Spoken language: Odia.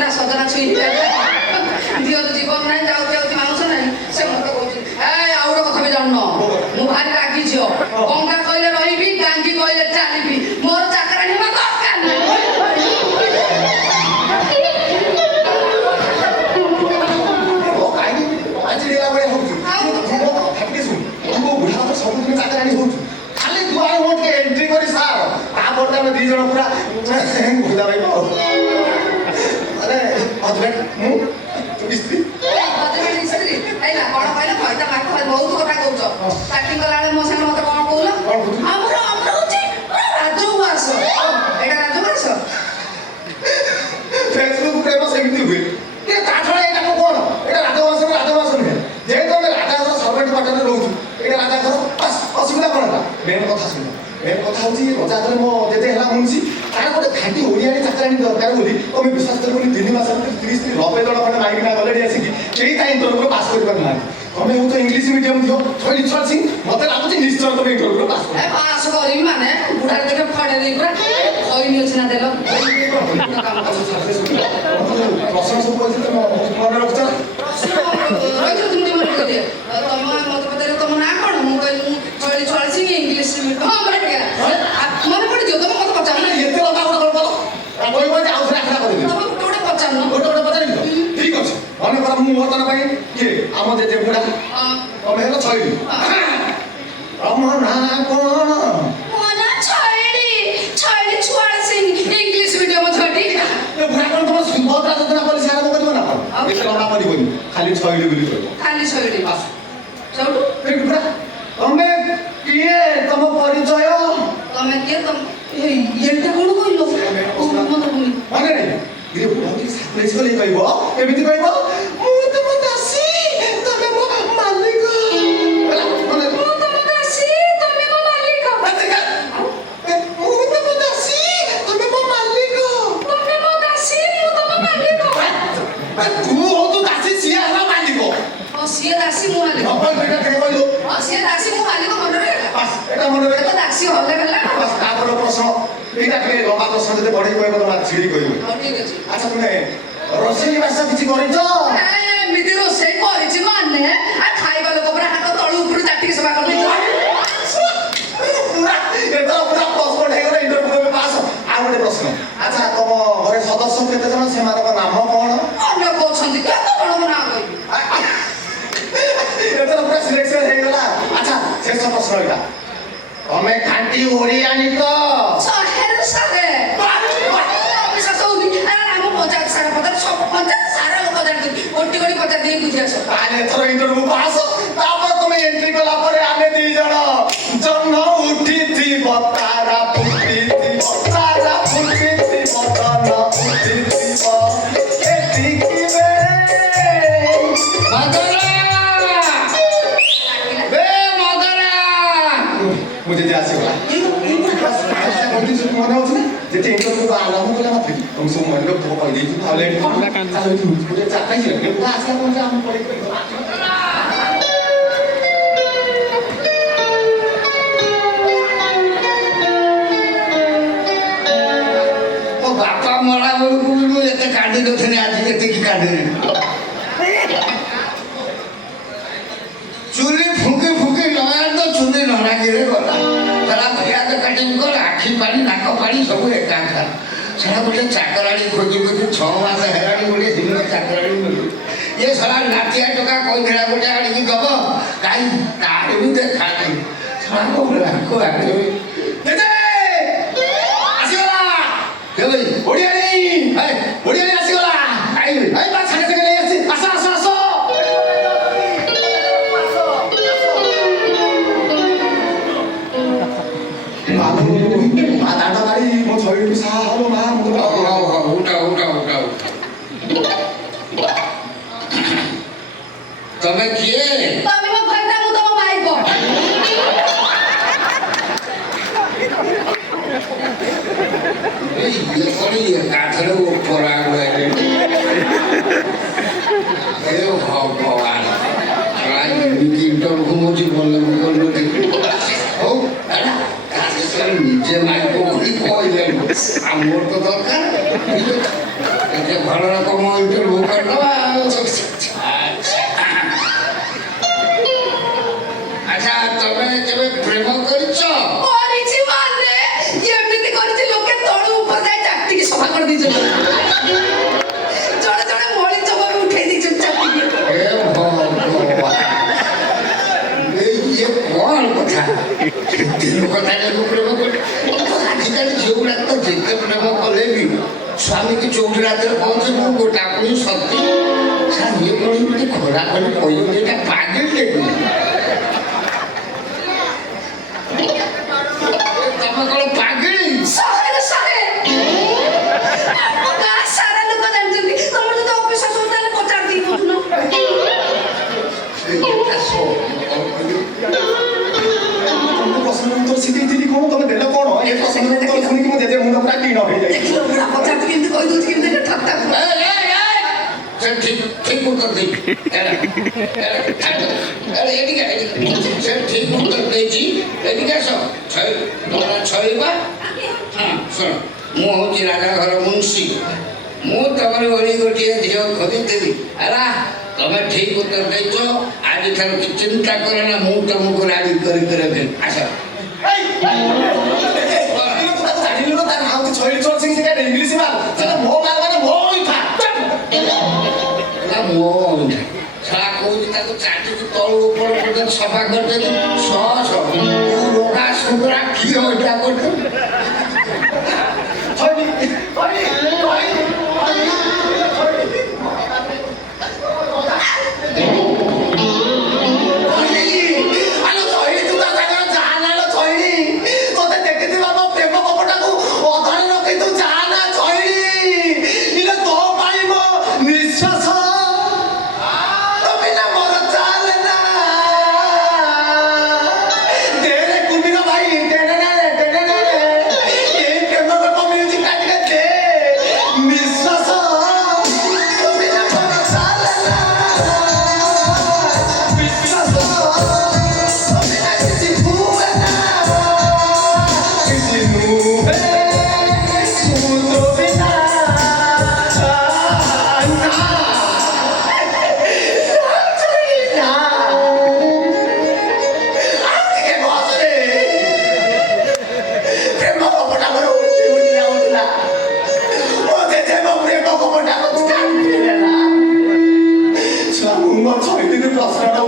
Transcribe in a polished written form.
ନା ସଜନା ଛୁଇଁ ଦିଅର ଜୀବନ ନାହିଁ ଯାଉଛି ଯାଉଛି ମାଉଁସ ନାହିଁ ସେ ମତେ କହୁଛି ଆଉ ଗୋଟେ କଥା ବି ଜାଣୁନ ମୁଁ ଭାରି ରାଗି ଝିଅ ଗଙ୍ଗା କହିଲେ ରହିବି ଗାଙ୍ଗି କହିଲେ ଚାଲିବି ମୋର ଚାକରାଣୀ ହେବା ଦରକାର ନାହିଁ ସବୁଦିନ ଚାକରାଣୀ ହଉଛୁ ଖାଲି ଦୁଆର ମୋ ଟିକେ ଏଣ୍ଟ୍ରି କରି ସାର ତାପରେ ଆମେ ଦି ଜଣ ପୁରା ଭୁଲା ଭାଇ ମାନେ ହଜବେଣ୍ଡ ମୁଁ ସ୍ତ୍ରୀ କଣ କହିଲ କଇତା ପାଖ ବହୁତ କଥା କହୁଛ ଷ୍ଟାର୍ଟିଂ କଲାବେଳେ ମୋ ସାଙ୍ଗେ ମତେ କଣ କହୁଲ ଆମର ହଉଛି ରାଜଉଆସ ଏଇଟା ରାଜଉଆସ ଫେସବୁକ୍ ପ୍ରେମ ସେମିତି ହୁଏ ତା ଛଡ଼ା ଏଇଟା କଣ ଏଇଟା ରାଜବାସ ନୁହେଁ ଯେହେତୁ ଆମେ ରାଜାଘର ସର୍ଭେଣ୍ଟ କ୍ୱାର୍ଟରରେ ରହୁଛୁ ଏଇଟା ରାଜାଘର ଅସୁବିଧା କ'ଣ ହେଲା ମେନ୍ କଥା ଶୁଣ ମେନ୍ କଥା ହେଉଛି ରଜାଘରେ ମୋ ଯେତେ ହେଲା ମୁନିସି ତାର ଗୋଟେ ଖାଣ୍ଟି ଓଡ଼ିଆରେ ଚାକରାଣୀ ଦରକାର ବୋଲି ତମେ ବିଶ୍ୱାସ କରିବନି 3 ମାସ ଭିତରେ 30 ଜଣ ଖଣ୍ଡେ ମାଇକିନା ଗଲେଣି ଆସିକି କେହି ତା ଇଣ୍ଟରଭ୍ୟୁରେ ପାସ୍ କରିପାରୁନାହାନ୍ତି ତମେ ହେଉଛ ଇଂଲିଶ ମିଡ଼ିୟମ୍ ଝିଅ ଛଳ ସିଂ ମତେ ଲାଗୁଛି ନିଶ୍ଚୟ ତମେ ଇଣ୍ଟରଭ୍ୟୁରେ ପାସ୍ ପାସ୍ କରିବି ମାନେ ବୁଢ଼ାରେ ଦେଖେ ଫଡ଼େ ଦେଇ ପୁରା ଖଇନି ଅଛି ନା ଦେଲ ପ୍ରଶ୍ନ ସବୁ ଅଛି ତମେ ମନେ ରଖୁଛ ତମ ନାଁ କଣ ମୁଁ କହିଲି ମୁଁ ଛଳ ସିଂ ଇଂଲିଶ ମନେ ପଡ଼ିଯିବ ତମେ ମତେ ପଚାରୁନ ଏତେ କଥା ଗୋଟେ ଆଉଥରେ ଆଖଡ଼ା କରିବି ଗୋଟେ ପଚାରୁନ ଗୋଟେ ପଚାରିବି ଠିକ ଅଛି ମନେକର ମୁଁ ବର୍ତ୍ତମାନ ପାଇଁ କିଏ ଆମ ଜେଜେ ବୁଢ଼ା ତମେ ହେଲ ଛଇଲି ତମ ନାଁ କଣ ମୋ ନାଁ ଛଇଲି ଛୁଆଳ ସିଂ ଇଂଲିଶ ମିଡ଼ିୟମ ଛୁଆଟି ବୁଢ଼ା କଣ ତମ ସୁଭଦ୍ରା ଯୋଜନା ପଲିସି ଆରମ୍ଭ କରିବ ନା କଣ ଏତେ ଲମ୍ବା କରିବନି ଖାଲି ଛଇଲି ବୋଲି କହିବ ଖାଲି ଛଇଲି ସେଇଠୁ ବୁଢ଼ା ତମେ କିଏ ତମ ପରିଚୟ ତମେ କିଏ ଏଇଟା କଣ କହିଲ ମାନେ ନାଇଁ ଇଏ ବୁଢ଼ା ସାପ୍ରାଇଜ କଲେ କହିବ ଏମିତି କହିବ ମୁଁ ତମ ଦାସୀ ତମେ ମୋ ମାଲିକ ମୁଁ ତମ ଦାସୀ ତମେ ମୋ ମାଲିକ ମୁଁ ତମ ଦାସୀ ତମେ ମୋ ମାଲିକ ତମେ ମୋ ଦାସୀ ମୁଁ ତମ ମାଲିକ ତୁ ହଉଛୁ ଦାସୀ ସିଏ ହେଲା ମାଲିକ ସିଏ ଦାସୀ ମୁଁ ମାଲିକ ସିଏ ଦାସୀ ମୁଁ ମାଲିକ ମନେ ରହିଲା ଏଟା ମନେ ରହିଲା ଦାସୀ ହଲେ ହେଲା ତାପରେ ପ୍ରଶ୍ନ ଏଇଟା ଟିକେ ଲମ୍ବା ପ୍ରଶ୍ନ ଯଦି ବଢେଇ କହିବ ତମେ ଛିଡ଼ି କହିବ ଠିକ ଅଛି ଆଚ୍ଛା ତୁମେ ରୋଷେଇ ବାସ କିଛି କରିଛ ଏମିତି ରୋଷେଇ କରିଛି ମାନେ ଖାଇବା ଲୋକ ପୁରା ହାତ ତଳୁ ଉପରୁ ଚାଟିକି ସେବା କରିଦେଇଛ ଏଥର ପୁରା ପ୍ରଶ୍ନ ହେଇଗଲା ଇଣ୍ଟରଭ୍ୟୁ ପାସ୍ ଆଉ ଗୋଟେ ପ୍ରଶ୍ନ ଆଚ୍ଛା ତମ ଘରେ ସଦସ୍ୟ କେତେ ଜଣ ସେମାନଙ୍କ ନାମ କଣ ଅନେକ ଅଛନ୍ତି କେତେ ଜଣଙ୍କ ନାଁ କହିବି ଏଥର ପୁରା ସିଲେକ୍ସନ ହେଇଗଲା ଆଚ୍ଛା ଶେଷ ପ୍ରଶ୍ନ ଏଇଟା ତମେ ଖାଣ୍ଟି ଓଡ଼ିଆଣୀ ତ ଶହେରୁ ଶହେ ବିଶ୍ୱାସ ହଉନି ଆମ ପଞ୍ଚାୟତ ସାରା ପଚାର ସବୁ ପଞ୍ଚାୟତ ସାରା ଲୋକ ଜାଣିଛନ୍ତି ଗୋଟି ଗୋଟି ପଚାର ଦେଇ ବୁଝି ଆସ ତାହେଲେ ଏଥର ଇଣ୍ଟରଭ୍ୟୁ ପାସ୍ ତାପରେ ତମେ ଏଣ୍ଟ୍ରି କଲା ପରେ ଆମେ ଦି ଜଣ ଜହ୍ନ ଉଠିଥିବ ତାରା ଫୁଟିଥିବ ତାରା ଫୁଟିଥିବ ଜହ୍ନ ଉଠିଥିବ ଏତିକିବେ ମୁଁ ଯଦି ଆସିଗଲା ମନେ ହଉଛି ନା ଯେତେ ଇଣ୍ଟରଭ୍ୟୁ ଆରମ୍ଭ କଲା ମାତ୍ରେ ତମେ ସବୁ ମନେ କହିଦେଇଛୁ ତାହେଲେ ଆସିଲା ପରେ ଆମେ ପଢେଇ ବାପା ମରା ବେଳକୁ ମୁଁ ଏତେ କାନ୍ଦି ନଥିଲି ଆଜି ଏତିକି କାନ୍ଦିଲି ଚୁଲି ଫୁଙ୍କି ନୟାର ତ ଚୁଲି ନଣାକିରେ ଗଲା ସେଟା ପିଆଜ କାଟିକି ଗଲା ଆଖି ପାଣି ନାକ ପାଣି ସବୁ ଏକାକାର ସେଟା ଗୋଟେ ଚାକରାଣୀ ଖୋଜି 6 ମାସ ହେଲାଣି ଗୋଟେ ଦିନ ଚାକରାଣୀ ମିଳୁ ଇଏ ସାରା ନାତିଆ ଟଙ୍କା କହିଥିଲା ଗୋଟେ ଆଣିକି ଦବ କାହିଁ ତାର ବି ଦେଖା ନାହିଁ ଓଡ଼ିଆରେ ଆସିଗଲା ଆସ ଆସ ଆସ ଦାଣ୍ଡ ଗାଡ଼ି ମୋ ଛଇଲି ସାହା ହବ ମା ତମେ କିଏ ତମେ ମୋ ଘରଟା ମୁଁ ତମ ଭାଇପ କାଠରେ ଉପରା ଭଗବାନ ଇଣ୍ଟରଭ୍ୟୁ ମୋ ଜୀବନରେ ମୁଁ କରିନଥିଲି ହଉ ନିଜେ ମାଇକ ବୋଲି କହିଲେଣି ମୋର ତ ଦରକାର ଏତେ ଭଲ ରକମ ଇଣ୍ଟରଭ୍ୟୁ କରିଦେବା ଆଚ୍ଛା ତମେ କେବେ ପ୍ରେମ କରିଛ କରିଛି ମାନେ ଏମିତି କରିଛି ଲୋକେ ତଳୁ ଉପର ଯାଇ ଚାଟିକି ସଫା କରିଦେଇଛନ୍ତି ଜଣେ ଜଣେ ମଳି ଚମରୁ ଉଠେଇ ଦେଇଛନ୍ତି ଚାଟିକି ଏ ଭଗବାନ ଇଏ କ'ଣ କଥା ଦିନ କଥା ପ୍ରେମ କରି ଆଜିକାଲି ଝିଅଗୁଡ଼ାକ ତ ଯେତେ ପ୍ରେମ କଲେ ବି ସ୍ୱାମୀକି ଚଉଠି ରାତିରେ ପହଞ୍ଚେ ମୁଁ ଗୋଟା ପୁଣି ସତ୍ୟ ସାର୍ ଇଏ କ'ଣ ଏମିତି ଖରା କରି କହିବ ଏଇଟା ପାଗିଲ ଦେବି ତମେ କ'ଣ ପାଗିଳି ଶହେରେ ଶହେ ଆମ ଗାଁ ସାରା ଲୋକ ଜାଣିଛନ୍ତି ତମର ଯଦି ଅଫିସ ଆସୁଛ ତାହେଲେ ପଚାର ଦେଇ କହୁନ ତମକୁ ପ୍ରଶ୍ନ ଉତ୍ତର ଶିଖେଇଥିଲି କ'ଣ ତମେ ଦେଲ କ'ଣ ଏ ପ୍ରଶ୍ନ ଉତ୍ତର ଶୁଣିକି ମୋ ଜେଜେ ମୁଣ୍ଡ ପୁରା ଟିଣ ହେଇଯାଇଛି ଦେଖିଲ ବୁଢ଼ା ପଚାର କେମିତି କହିଦଉଛି କେମିତି ଠାଟ୍ଟା ସେ ଠିକ ଉତ୍ତର ଦେବି ସେ ଠିକ ଉତ୍ତର ଦେଇଛି ଏଠିକି ଆସ ତମର ଛଇବା ହଁ ଶୁଣ ମୁଁ ହେଉଛି ରାଜା ଘର ମୁନ୍ସି ମୁଁ ତମର ଭଳି ଗୋଟିଏ ଝିଅ ଖୋଜିଥିଲି ହେଲା ତମେ ଠିକ ଉତ୍ତର ଦେଇଛ ଆଜିଠାରୁ କିଛି ଚିନ୍ତା କର ନା ମୁଁ ତମକୁ ରାଜି କରି ଦେବି ଆସ ଜାଣିଲୁ ନା ତାର ହାଉତି ଛଇଲି ଚୋର ସିଂ ସେଟା ଇଂଲିଶ ମାଲ ସେଟା ମୋ ମାଲ ମାନେ ମୋ ଇଠା ମୋ ଛଡ଼ା କହୁଛି ତାକୁ ଚାଟିକି ତଳୁ ଉପର ପର୍ଯ୍ୟନ୍ତ ସଫା କରିଦେଲି ସହ ରୋଗା ସୁନ୍ଦରା କିଏ ଏଇଟା କରିଦେଲି ଛଇଲିରେ ପ୍ରଶ୍ନଟା